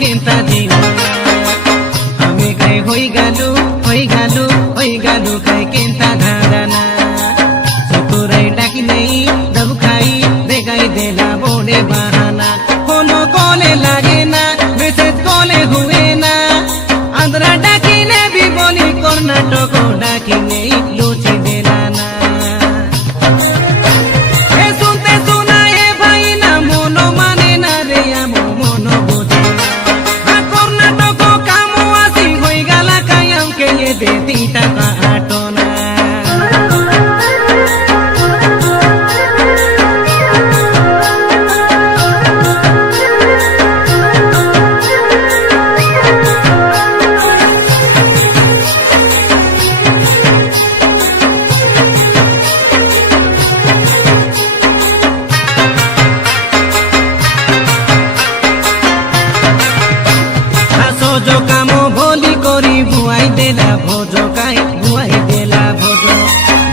Kenta দিও আমি কাই হই গালু কাই কেন্তা ধারানা চতুরাই ডাকি নেই দাবু খাই দেখাই দেলা বড়ে বাহানা কোনো কলে লাগে না মেসেজ কলে হুয়ে না আন্ধ্রা ডাকি নে বিবলি কর্ণাটক ডাকি নেই লুচি দেলা না এ শুনতে শোনা এ ভাই না মনো মানে না রে আমো মনো বোঝে না কর্ণাটক কামো আসি হই গালা কায়াম কে দে 3 টাকা আটো না जो कामो भोली करी भुआई देला भोजो काई भुआई देला भोजो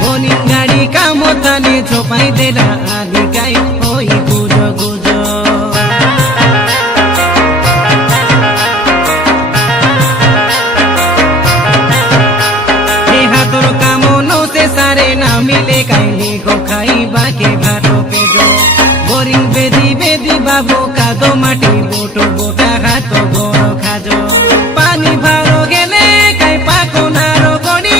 बोनी गाड़ी कामो ताने छोपाई देला आगे काई होई गुजो गुजो हे हाथोर कामो नो से सारे ना मिले काई लिखो खाई बाके भाटो पेजो बोरिंग बेदी बाबू का दो माटी बोटो बोटा हाथो गोरो खाजो पानी भारो गेले काई पाको नारो गड़ी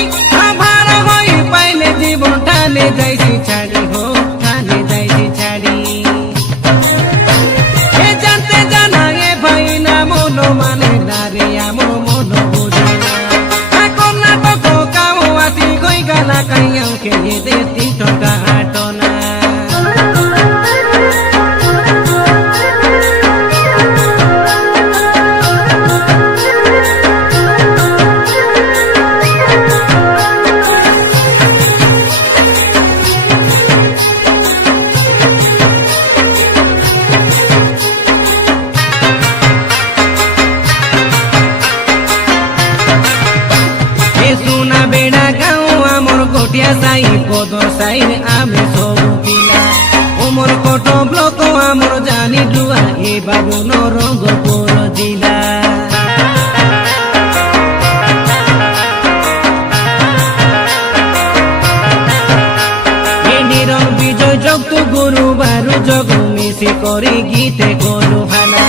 भारो होई पाइले जीवन ठाने जाइसी छाड़ी हो ठाने जाइसी छाड़ी ए जानते जाना ए भाई ना मोनो माने ना रे आमो मोनो बुझे ना कर्नाटक कामो आसी कोई गाला काइयां के ये दे 3 टका आटो ना सुना बेड़ा गाँव आमर गोटिया साई पदर साई आमे सब पिला ओमर कटो ब्लक आमर जानी डुआ ए बाबू नरंगपुर जिला निरंग विजय जगतु गुरु बारु जग मिसी करी गीते गलु हाना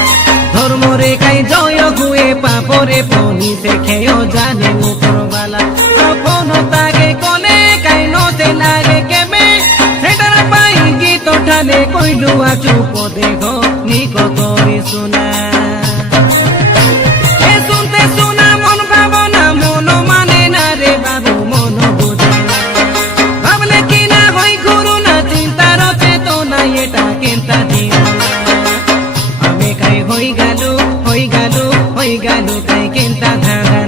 धर्म रे काई जय हुए पापरे पनी से खेयो जाने उपरवाला कोनो तागे कोने काई नो से लागे केमे सेटर पाई गीत ठाने कोई लुआ चुप देखो निको तोरी सुना ए सुनते सुना मन भावना मनो माने ना रे बाबू मनो बुझे ना भाबले कि ना होई गुरु ना चिंता रचे तो ना एटा केंता दियो हमें काई होई गालू काई केंता धारा